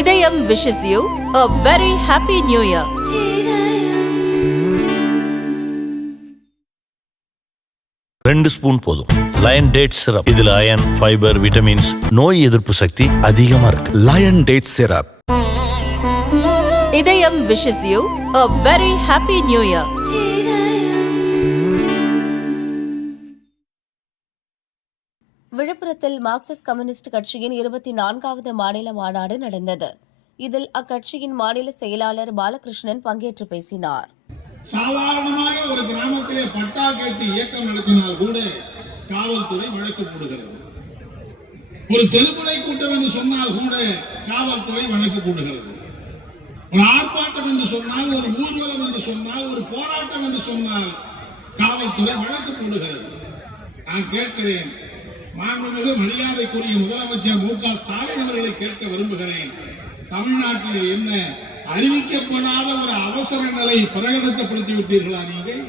Idhayam wishes you a very happy new year. ரெண்டு spoon போதும். Lion date syrup இதுல iron fibre vitamins நோய் எதிர்ப்பு சக்தி அதிகமா இருக்கு. Lion date syrup Idhayam wishes you a very happy new year. விழுப்புரத்தில் மார்க்சிஸ்ட் கம்யூனிஸ்ட் கட்சியின் இருபத்தி நான்காவது மாநில மாநாடு நடந்தது. இதில் அக்கட்சியின் மாநில செயலாளர் பாலகிருஷ்ணன் பங்கேற்று பேசினார். சாதாரணமாக ஒரு கிராமத்திலே பட்டா கேட்டு இயக்கம் நடத்தினால் கூட காவல்துறை வழக்கு போடுகிறது. ஒரு தெருமுனை கூட்டம் என்று சொன்னால் கூட காவல்துறை வழக்கு போடுகிறது. ஒரு ஆர்ப்பாட்டம் என்று சொன்னால் ஒரு ஊர்வலம் என்று சொன்னால் ஒரு போராட்டம் என்று சொன்னால் காவல்துறை வழக்கு போடுகிறது. நான் கேட்கிறேன் மாண்புமிகு மரியாதைக்குரிய முதலமைச்சர் மு க ஸ்டாலின் அவர்களை கேட்க விரும்புகிறேன். தமிழ்நாட்டில் என்ன அறிவிக்கப்படாத ஒரு அவசர நிலை பிரகடனப்படுத்தி விட்டீர்களா நீங்கள்?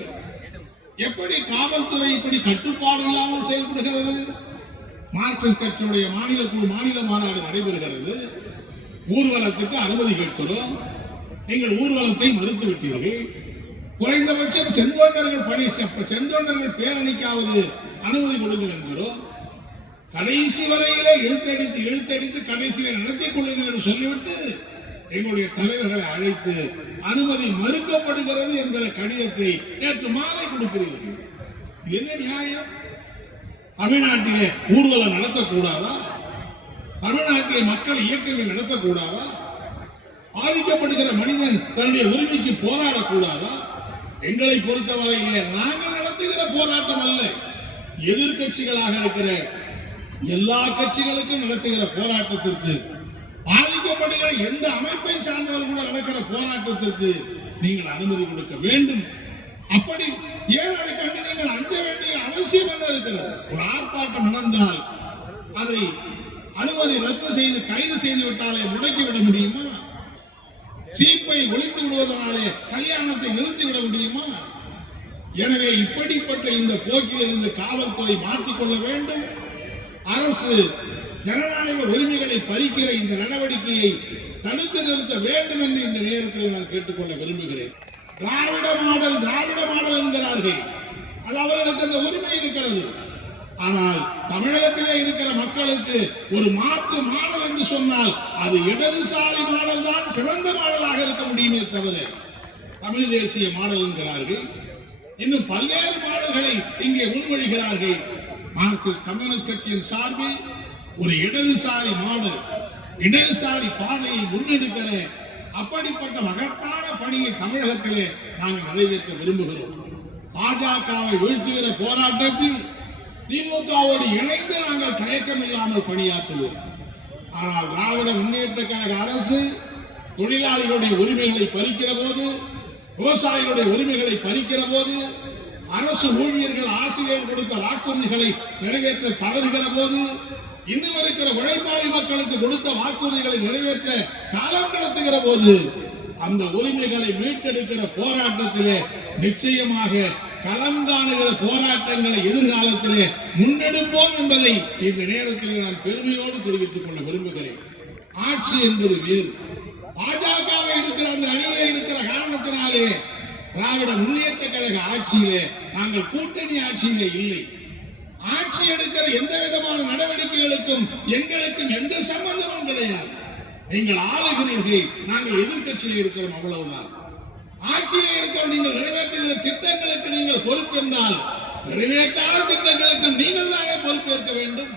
எப்படி காவல்துறை இப்படி கட்டுப்பாடு இல்லாமல் செயல்படுகிறது? மார்க்சிஸ்ட் கட்சியுடைய மாநில குழு மாநில மாநாடு நடைபெறுகிறது. ஊர்வலத்துக்கு அனுமதி கேட்கிறோம். நீங்கள் ஊர்வலத்தை மறுத்து விட்டீர்கள் குறைந்தபட்சம் செந்தொண்டர்கள் பணி செந்தொண்டர்கள் பேரணிக்காவது அனுமதி கொடுங்கள் என்கிறோம். கடைசி வரையிலே இழுத்தடித்து இழுத்தடித்து கடைசியில நடத்திக் கொள்ளுங்கள் என்று சொல்லிவிட்டு எங்களுடைய தலைவர்களை அழைத்து அனுமதி மறுக்கப்படுகிறது என்கிற கடிதத்தை நேற்று மாலை கொடுக்கிறீர்கள். இது என்ன நியாயம்? தமிழ்நாட்டிலே ஊர்வலம் நடத்தக்கூடாதா? தமிழ்நாட்டிலே மக்கள் இயக்கங்கள் நடத்தக்கூடாதா? பாதிக்கப்படுகிற மனிதன் தன்னுடைய உரிமைக்கு போராடக்கூடாதா? எங்களை பொறுத்தவரையிலே நாங்கள் நடத்துகிற போராட்டம் அல்ல. எதிர்க்கட்சிகளாக இருக்கிற எல்லா கட்சிகளுக்கும் நடத்துகிற போராட்டத்திற்கு பாதிக்கப்படுகிற எந்த அமைப்பை சார்ந்தவர்கள் கூட நடக்கிற போராட்டத்திற்கு நீங்கள் அனுமதி கொடுக்க வேண்டும். அப்படி ஏன் அதை கண்டு நீங்கள் அஞ்ச வேண்டிய அவசியம் என்ன இருக்கிறது? ஒரு ஆர்ப்பாட்டம் நடந்தால் அதை அனுமதி ரத்து செய்து கைது செய்து விட்டாலே முடக்கி விட முடியுமா? சீப்பை ஒழித்து விடுவதனாலே கல்யாணத்தை நிறுத்தி விட முடியுமா? எனவே இப்படிப்பட்ட இந்த போக்கிலிருந்து காவல்துறை மாற்றிக்கொள்ள வேண்டும். அரசு ஜனநாயக உரிமைகளை பறிக்கிற இந்த நடவடிக்கையை தடுத்து நிறுத்த வேண்டும் என்று இந்த நேரத்தில் நான் கேட்டுக்கொள்ள விரும்புகிறேன். திராவிட மாடல் திராவிட மாடல் என்கிறார்கள். அது அவர்களுக்கு அந்த உரிமை இருக்கிறது. ஆனால் தமிழகத்திலே இருக்கிற மக்களுக்கு ஒரு மாற்று மாடல் என்று சொன்னால் அது இடதுசாரி மாடல் தான் சிறந்த மாடலாக இருக்க முடியுமே தவிர தமிழ் தேசிய மாடல் என்கிறார்கள். இன்னும் பல்வேறு மாடல்களை இங்கே முன்மொழிகிறார்கள். மார்க்சிஸ்ட் கம்யூனிஸ்ட் கட்சியின் சார்பில் ஒரு இடதுசாரி நாடு இடதுசாரி பாதையை முன்னெடுக்கிற அப்படிப்பட்ட மகத்தான பணியை தமிழகத்திலே நாங்கள் நிறைவேற்ற விரும்புகிறோம். பாஜகவை வீழ்த்துகிற போராட்டத்தில் திமுகவோடு இணைந்து நாங்கள் தயக்கம் இல்லாமல் பணியாற்றுவோம். ஆனால் திராவிட முன்னேற்ற கழக அரசு தொழிலாளிகளுடைய உரிமைகளை பறிக்கிற போது விவசாயிகளுடைய உரிமைகளை பறிக்கிற போது அரசு ஊழியர்கள் ஆசிரியர் கொடுத்த வாக்குறுதிகளை நிறைவேற்ற தவறுகிற போது இன்னும் இருக்கிற உழைப்பாளி மக்களுக்கு கொடுத்த வாக்குறுதிகளை நிறைவேற்ற காலம் நடத்துகிற போது அந்த உரிமைகளை மீட்டெடுக்கிற போராட்டத்திலே நிச்சயமாக களம் காணுகிற போராட்டங்களை எதிர்காலத்திலே முன்னெடுப்போம் என்பதை இந்த நேரத்தில் நான் பெருமையோடு தெரிவித்துக் கொள்ள விரும்புகிறேன். ஆட்சி என்பது வேறு. பாஜகவை இருக்கிற அந்த அணியிலே இருக்கிற காரணத்தினாலே திராவிட முன்னேற்ற கழக ஆட்சியிலே நாங்கள் கூட்டணி ஆட்சியிலே இல்லை. ஆட்சி எடுக்கிற எந்த விதமான நடவடிக்கைகளுக்கும் எங்களுக்கும் எந்த சம்பந்தமும் கிடையாது. நீங்கள் ஆளுகிறீர்கள் நாங்கள் எதிர்க்கட்சியில் இருக்கிறோம் அவ்வளவுதான். ஆட்சியில் இருக்கிற நீங்கள் நிறைவேற்றுகிற திட்டங்களுக்கு நீங்கள் பொறுப்பென்றால் நிறைவேற்றாத திட்டங்களுக்கு நீங்கள் தானே பொறுப்பேற்க வேண்டும்.